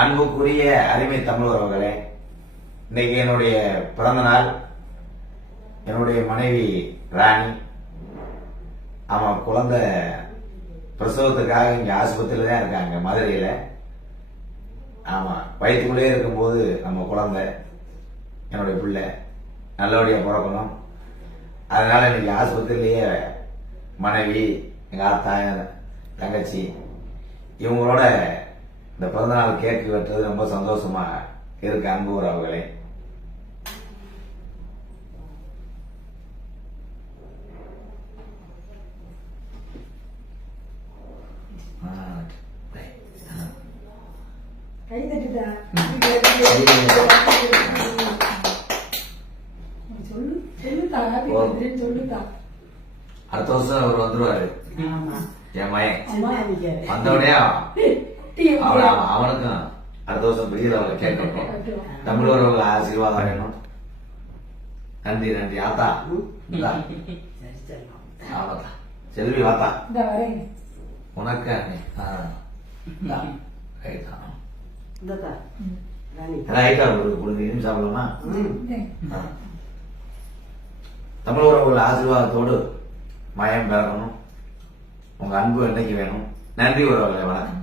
அன்புக்குரிய அருமை தமிழ் உறவுகளே, இன்னைக்கு என்னுடைய பிறந்த நாள். என்னுடைய மனைவி ராணி, அவன் குழந்தை பிரசவத்துக்காக இங்க ஆஸ்பத்திரியில தான் இருக்காங்க, மதுரையில. ஆமா, வயிற்றுக்குள்ளே இருக்கும்போது நம்ம குழந்தை, என்னுடைய பிள்ளை நல்லபடியா பிறக்கணும். அதனால இன்னைக்கு ஆஸ்பத்திரியிலேயே மனைவி, எங்க ஆத்தா, தங்கச்சி இவங்களோட இந்த பிறந்தநாள் கேக்கு வெட்டுறது ரொம்ப சந்தோஷமா இருக்கு. அன்பு உறவுகளே, அடுத்த வருஷம் அவர் வந்துருவாரு. என் மயன் வந்தவுடனே அவனுக்கும் அடுத்த வருஷம் பெரிய அவளை கேட்கணும். தமிழ் உறவுகளை ஆசீர்வாதம் வேணும். நன்றி நன்றி. ஆத்தா ஆமாத்தா, செல்வி வாத்தா உனக்கு சாப்பிடலாமா? தமிழ் உறவுகள் ஆசீர்வாதத்தோடு மயம் பெறணும். உங்க அன்பு என்னைக்கு வேணும். நன்றி உறவுகளை, வணக்கம்.